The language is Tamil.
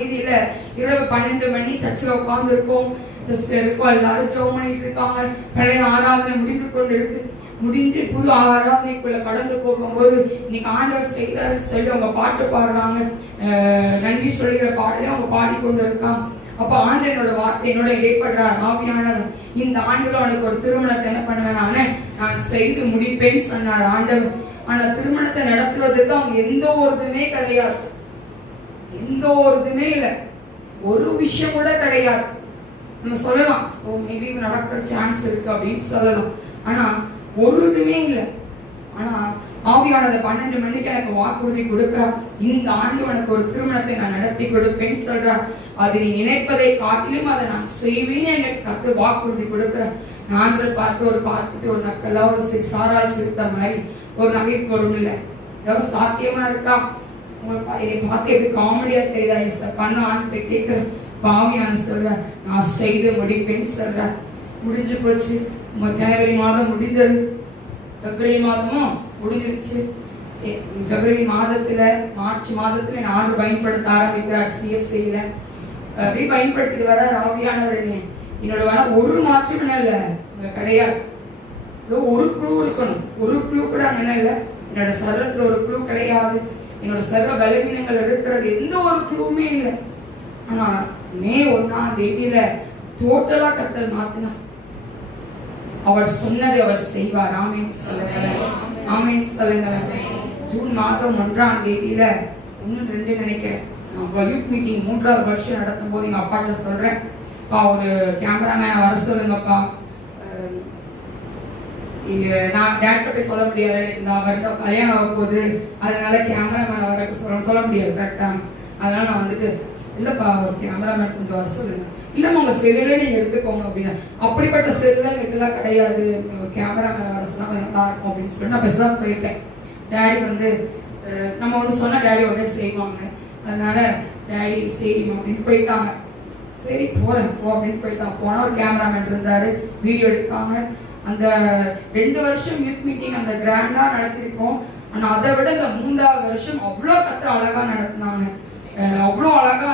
தேதியில இரவு 12 மணி சர்ச்சில் உட்கார்ந்து இருக்கோம். சர்ச்சில் இருக்கோம், எல்லாரும் ஜெபம் பண்ணிட்டு இருக்காங்க. பழைய ஆராதனை முடிந்து கொண்டு இருக்கு. முடிஞ்சு புது ஆராதனைக்குள்ள கடந்து போகும்போது இன்னைக்கு ஆண்டவர் செய்தார் சொல்லி அவங்க பாட்டு பாடுறாங்க. நன்றி சொல்லுகிற பாடலே அவங்க பாடிக்கொண்டு இருக்காங்க. அப்ப ஆண்டனோட வார்த்தையினோட இடைப்படுறார் ஆவியானவர். இந்த ஆண்டுல அவனுக்கு ஒரு திருமணத்தை என்ன பண்ணுவேன் நான் செய்து முடிப்பேன்னு சொன்னார் ஆண்டவர். ஆனா திருமணத்தை நடத்துவதற்கு அவங்க எந்த ஒரு இதுமே கிடையாது, எந்த ஒரு இதுமே இல்லை, ஒரு விஷயம் கூட கிடையாது. நம்ம சொல்லலாம் மேபி நடக்கிற சான்ஸ் இருக்கு அப்படின்னு சொல்லலாம், ஆனா ஒரு இதுமே இல்லை. ஆனா ஆவியானவர் 12 மணிக்கு எனக்கு வாக்குறுதி கொடுக்கிறார். இந்த ஆண்டு உனக்கு ஒரு திருமணத்தை நான் நடத்தி கொடுப்பேன்னு சொல்றார். அது நீ நினைப்பதை காட்டிலும் அதை நான் செய்வேன்னு எனக்கு கத்து வாக்குறுதி கொடுக்கிறார். நான்கள் பார்த்துட்டு ஒரு நக்கலா ஒரு சாரால் சிரித்த மாதிரி ஒரு நகைப்பு வரும் இல்லை, ஏதாவது சாத்தியமா இருக்கா? இதை பார்த்து எப்படி காமெடியா தெரியுதா பண்ண ஆண்டு கேட்கிற பாவியான சொல்ற நான் செய்து முடிப்பேன்னு சொல்ற. முடிஞ்சு போச்சு. ஜனவரி மாதம் முடிந்தது, பிப்ரவரி மாதமும் முடிஞ்சிருச்சு. பிப்ரவரி மாதத்துல மார்ச் மாதத்துல நான் பயன்படுத்த ஆரம்பிக்கிறார் சிஎஸ்ஐல. அப்படி பயன்படுத்தி வர ஆவியானவர் என்னோட வேலை ஒரு மாற்றமும் இல்லை கிடையாது. ஒரு க்ளூ இருக்கணும், ஒரு க்ளூ கூட அங்கே இல்லை. என்னோட சரீரத்துல ஒரு க்ளூ கிடையாது, என்னோட சர்வ பலவீனங்கள் இருக்கிறது எந்த ஒரு க்ளூவுமே இல்லை. ஆனா மே 1ஆம் தேதியில டோட்டலா கர்த்தர் மாத்தினா. அவர் சொன்னதை அவர் செய்வார். ஆமென் சொல்லுங்க, ஆமென் சொல்லுங்க. ஜூன் மாதம் 1ஆம் தேதியில 1-2 நினைக்கிறேன், யூத் மீட்டிங் 3ஆவது வருஷம் நடத்தும் போது எங்க அப்பாட்ட சொல்றேன், ஒரு கேமராமேன் வர சொல்லுங்கப்பா. நான் டேரக்டர் சொல்ல முடியாது, நான் வரட்ட கல்யாணம் ஆக போகுது, அதனால கேமராமேன் வர சொல்ல முடியாது கரெக்டா. அதனால நான் வந்துட்டு இல்லப்பா ஒரு கேமராமேன் கொஞ்சம் வர சொல்லுங்க. இல்லம்மா உங்க செல்லுல நீங்க எடுத்துக்கோங்க அப்படின்னா, அப்படிப்பட்ட செல்லுல இதெல்லாம் கிடையாது, கேமராமேன் வர சொன்னா நல்லா இருக்கும் அப்படின்னு சொல்லி நான் பெருசாக போயிட்டேன். டேடி வந்து நம்ம ஒன்று சொன்னா டேடி உடனே செய்வாங்க. அதனால டேடி சரிம்மா அப்படின்னு போயிட்டாங்க. சரி போறேன் போ அப்படின்னு போயிட்டாங்க. போனா ஒரு கேமராமேன் இருந்தாரு, வீடியோ எடுப்பாங்க. அந்த 2 வருஷம் யூத் மீட்டிங் அந்த கிராண்டா நடத்திருக்கோம். ஆனா அதை விட இந்த 3ஆவது வருஷம் அவ்வளோ அழகா நடத்தினாங்க, அவ்வளோ அழகா.